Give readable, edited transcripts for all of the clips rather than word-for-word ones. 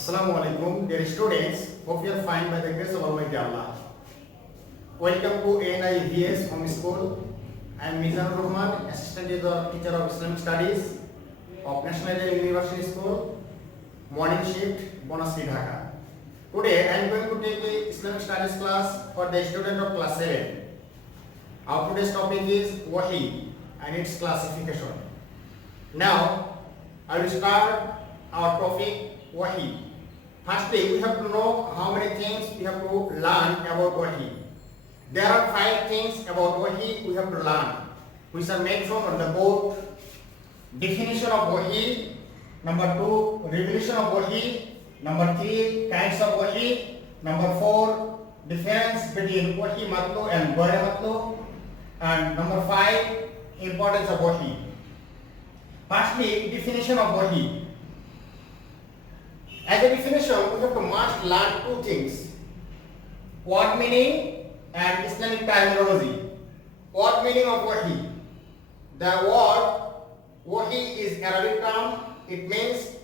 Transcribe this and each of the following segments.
Assalamu alaikum, dear students. Hope you are fine by the grace of Almighty Allah. Welcome to ANIVS Home School. I am Mizanur Rahman, Assistant Teacher of Islamic Studies of National University School, Morning Shift, Bonasri, Dhaka. Today I am going to take a Islamic Studies class for the student of class 7. Our today's topic is Wahi and its classification. Now I will start our topic Wahi. Firstly, we have to know how many things we have to learn about Wahi. There are 5 things about Wahi we have to learn, which are mentioned on the board. Definition of Wahi. Number 2, revelation of Wahi. Number 3, kinds of Wahi. Number 4, difference between Wahi Matlu and Ghair Matlu. And number 5, importance of Wahi. Firstly, definition of Wahi. As a definition, we have to must learn 2 things: word meaning and Islamic terminology. Word meaning of Wahi. The word Wahi is Arabic term. It means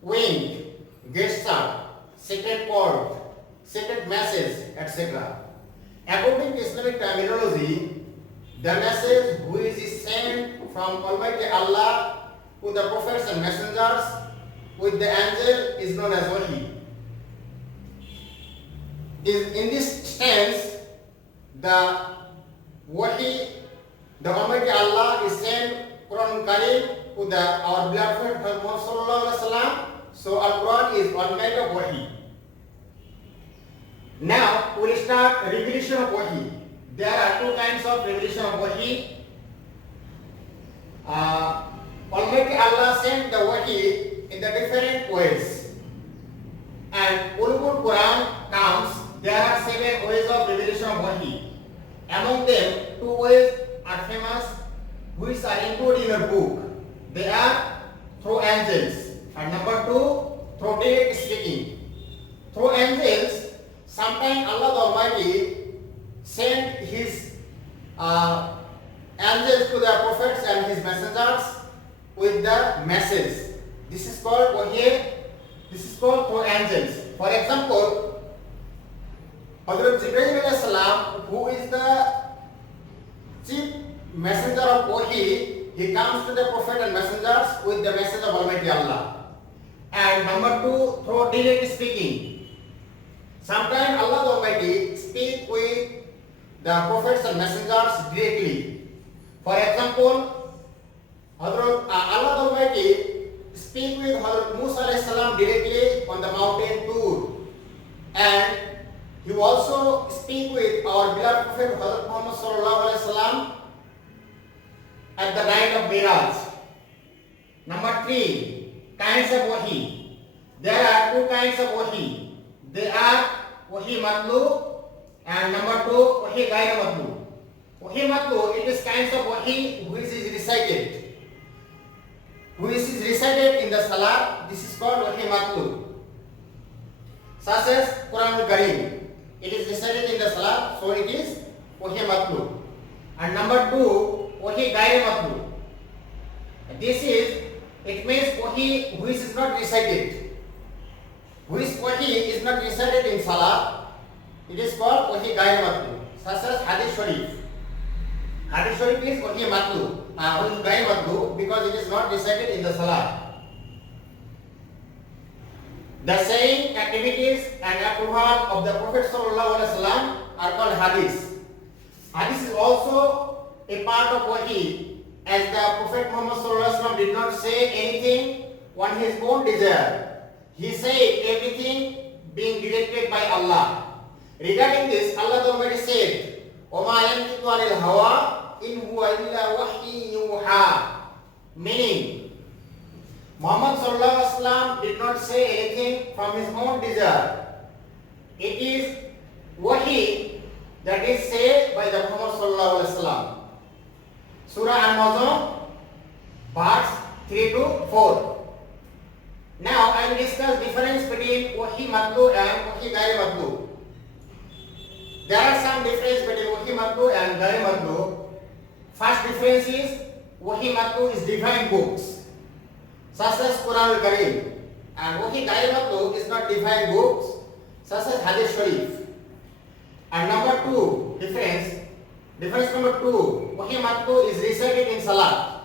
wink, gesture, secret word, secret message, etc. According to Islamic terminology, the message which is sent from Almighty Allah to the prophets and messengers with the angel is known as Wahi. In this stance, the Wahi, the Almighty Allah is sent Quran Karim to our beloved Prophet Muhammad Sallallahu Alaihi Wasallam. So Al-Quran is one kind of Wahi. Now we will start revelation of Wahi. There are 2 kinds of revelation of Wahi. Almighty Allah sent the Wahi in the different ways, and Ulumul Quran counts there are 7 ways of revelation of Wahi. Among them, 2 ways are famous, which are included in the book. They are through angels, and number 2, through direct speaking. Through angels, sometimes Allah the Almighty sent His angels to the prophets and His messengers with the message. This is called Wahi. This is called through angels. For example, Hazrat Jibreel alayhi salam, who is the chief messenger of Wahi, he comes to the prophet and messengers with the message of Almighty Allah. And number 2, through direct speaking. Sometimes Allah the Almighty speak with the prophets and messengers directly. For example, Allah the Almighty speak with Hazrat Musa alayhi salam directly on the mountain Tur, and He also speak with our beloved Prophet Hazrat Muhammad Sallallahu Alaihi Wasallam at the night of Miraj. Number 3, kinds of Wahi. There are 2 kinds of Wahi. They are Wahi Matlu and number 2, Wahi Ghair Matlu. Wahi Matlu, it is kinds of Wahi which is recited. Which is recited in the Salah. This is called Wahi Matlu. Such as Quran Karim. It is recited in the Salah, so it is Wahi Matlu. And number 2, Wahi Ghair Matlu. It means Wahi which is not recited. Which Wahi is not recited in Salah, it is called Wahi Ghair Matlu. Such as Hadith Sharif. Hadith Sharif is Wahi Matlu. Wahi Ghair Matlu because it is not recited in the Salah. The saying, activities and approval of the Prophet Sallallahu Alaihi Wasallam are called Hadith. Hadith is also a part of Wahi, as the Prophet Muhammad Sallallahu Alaihi Wasallam did not say anything on his own desire. He said everything being directed by Allah. Regarding this, Allah the Almighty said, وَمَا يَنْطِقُ عَنِ الْهَوَىٰ إِنْ هُوَ إِلَّا وَحْيٌ يُوحَىٰ. Meaning, Muhammad Sallallahu Alaihi Wasallam did not say anything from his own desire. It is Wahi that is said by the Muhammad Sallallahu Alaihi Wasallam. Surah An-Najm, verse 3 to 4. Now I will discuss difference between Wahi Matlu and Wahi Ghair Matlu. There are some difference between Wahi Matlu and Ghair Matlu. First difference is Wahi Matlu is divine books, such as Quran Karim, and wahi gair matlub is not defined books such as Hadith Sharif. And number two, difference number two, wahi matlub is recited in Salat.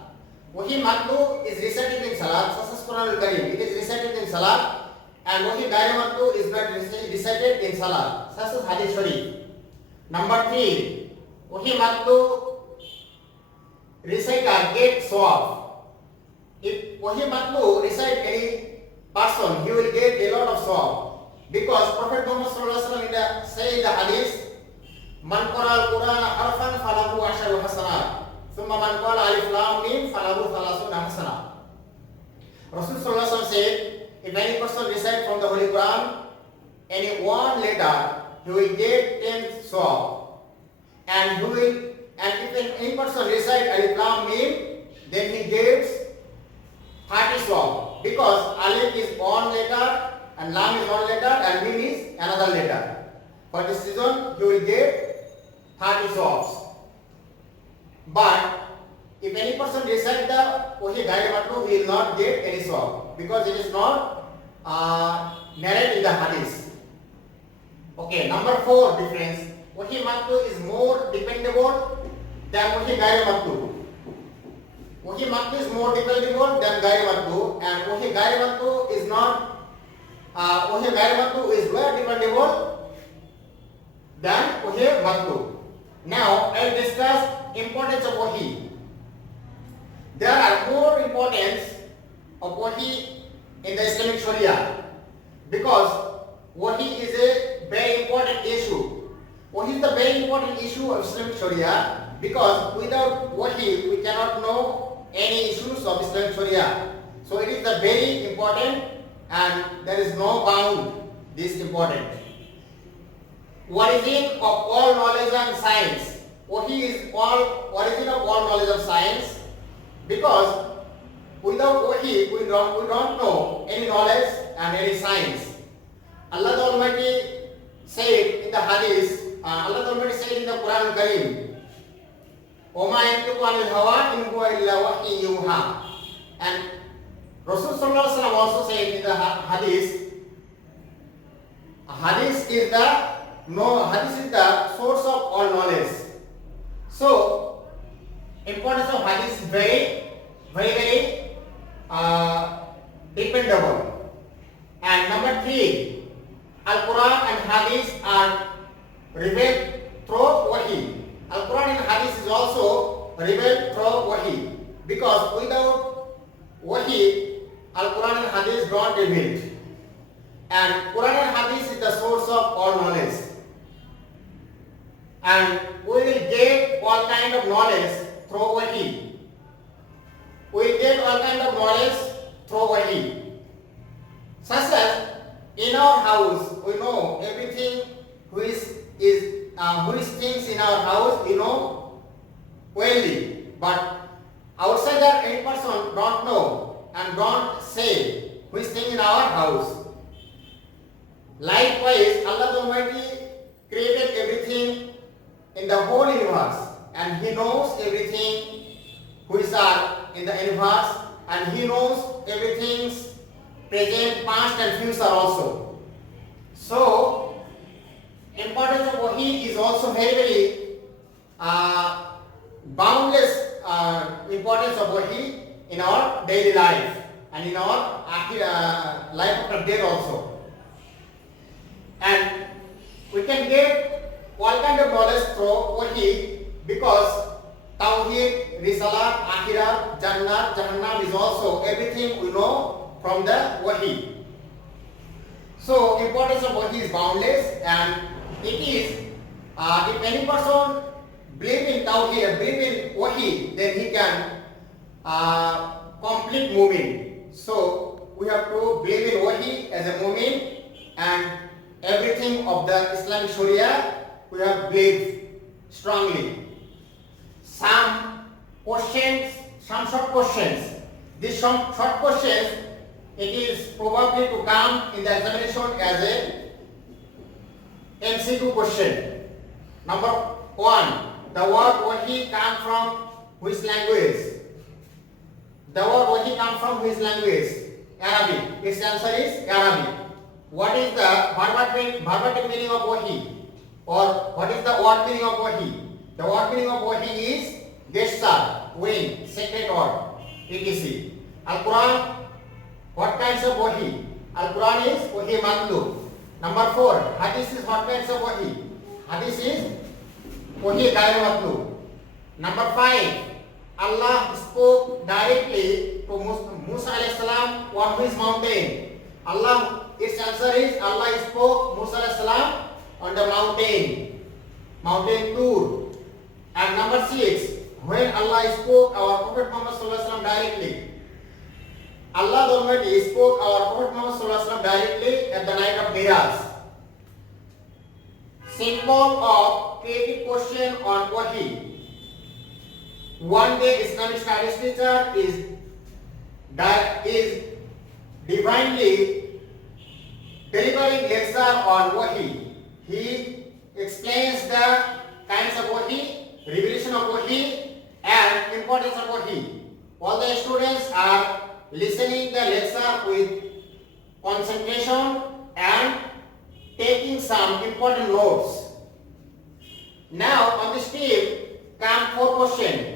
Wahi matlub is recited in Salat, such as Quran al-Karim. It is recited in Salat, and wahi gair matlub is not recited in Salat, such as Hadith Sharif. Number three, wahi matlub reciter get sawab. If wahi matlub recite any person, he will get a lot of sawab, because Prophet Muhammad sallallahu alaihi wasallam say in the hadith, man qara al-Qur'ana harfan falahu asharu hasanat. Thumma man qala alif lam mim falahu thalathuna hasanah. Rasul sallallahu alaihi wasallam said, if any person recite from the Holy Quran any one letter, he will get 10 sawab. And if any person recite alif lam mim, then he gets 30 sawab, because alif is one letter and lam is one letter and mim is another letter. For this reason, he will get 30 sawabs. But if any person recite the wahi gair matlub, he will not get any sawab, because it is not narrated in the hadith. Okay, number four difference. Wahi matlub is more dependable than wahi gair matlub. Wahi matlub is more dependable than gair matlub, and wahi gair matlub is not. Wahi gair matlub is more dependable than wahi matlub. Now, I will discuss importance of wahi. There are more importance of wahi in the Islamic Sharia, because wahi is a very important issue. Wahi is the very important issue of Islamic Sharia, because without wahi we cannot know any issues of Islamic Sharia. So it is the very important, and there is no bound this important. Origin of all knowledge and science. Wahi is origin of all knowledge of science, because without wahi we don't know any knowledge and any science. Allah the Almighty said in the hadith, Allah the Almighty said in the Quran al-Karim, وَمَا يَنْطِقُ عَنِ الْهَوَىٰ إِنْ هُوَ إِلَّا وَحْيٌ يُوحَىٰ. And Rasul sallallahu alaihi wasallam also said in the hadith, hadith is the source of all knowledge. So, importance of hadith is very dependable. And number three, Al-Quran and hadith are revealed through wahi. Al-Quran and hadith is also revealed through wahi, because without wahi, Al-Quran and hadith don't reveal. And Quran and hadith is the source of all knowledge. And we will get all kind of knowledge through wahi. We will get all kind of knowledge through wahi. Such as in our house, we know everything which things in our house, we know well. But outside that, any person don't know and don't say which thing in our house. Likewise, Allah the Almighty created everything in the whole universe, and He knows everything which are in the universe, and He knows everything's present, past and future also. So, importance of wahi is also very boundless importance of wahi in our daily life and in our life after death also. And we can get all kind of knowledge through wahi, because Tawheed, Risalah, Akhirah, Jannah, Jahannam is also everything we know from the wahi. So importance of wahi is boundless, and it is if any person believe in Tawheed, believe in wahi, then he can complete mu'min. So we have to believe in wahi as a mu'min, and everything of the Islamic Sharia we have believed strongly. Some short questions. These short questions, it is probably to come in the examination as a MCQ question. Number one, the word wahi come from which language? The word wahi come from which language? Arabic. Its answer is Arabic. What is the verbatim meaning of wahi? Or what is the word meaning of wahi? The word meaning of wahi is gesture, wind, sacred word, etc. Al-Quran, what kinds of wahi? Al-Quran is wahi matlu. Number 4, hadith is what kinds of wahi? Hadith is wahi ghair matlu. Number 5, Allah spoke directly to Musa alayhi salam on his mountain. Its answer is Allah spoke Musa alayhi salam on the mountain Tur. And number 6, when Allah spoke our Prophet Muhammad sallallahu alaihi wasallam directly. Allah the Almighty spoke our Prophet Muhammad sallallahu alaihi wasallam directly at the night of Miraj. Symbol of creative question on wahi. One day Islamic studies teacher is divinely delivering lecture on wahi. He explains the kinds of wahi, revelation of wahi, and importance of wahi. All the students are listening the lecture with concentration and taking some important notes. Now on this team come 4 questions.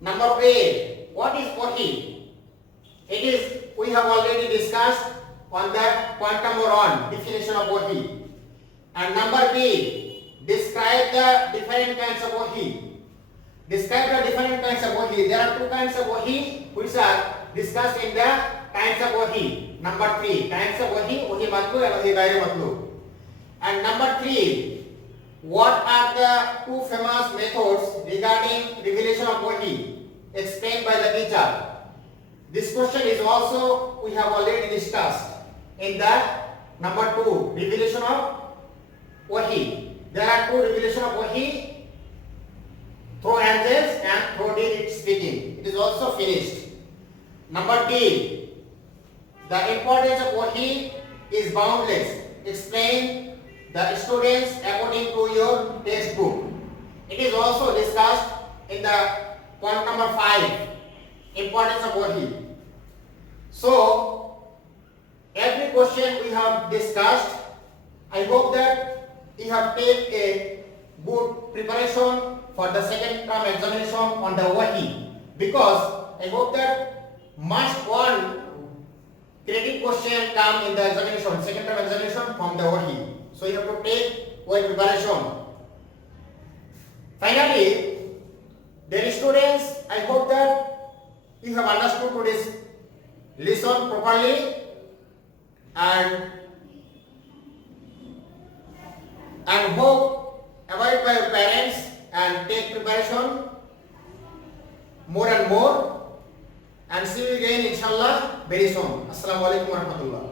Number 8, what is wahi? We have already discussed on the quantum or definition of wahi. And number B, describe the different kinds of wahi. Describe the different kinds of wahi. There are 2 kinds of wahi which are discussed in the kinds of wahi. Number 3, kinds of wahi, wahi matlu and wahi ghair matlu. And number 3, what are the 2 famous methods regarding revelation of wahi explained by the teacher? This question is also we have already discussed in the number 2, revelation of wahi. There are 2 revelation of wahi through angels and through direct speaking. It is also finished. Number D, the importance of wahi is boundless. Explain the students according to your textbook. It is also discussed in the point number 5, importance of wahi. So every question we have discussed. I hope that you have taken a good preparation for the second term examination on the wahi, because I hope that must one creative question come in the examination, second term examination from the wahi. So you have to take wahi preparation. Finally, dear students, I hope that you have understood today's lesson properly and hope avoid by your parents and take preparation more and more, and see you again inshallah very soon. Assalamu alaikum warahmatullah.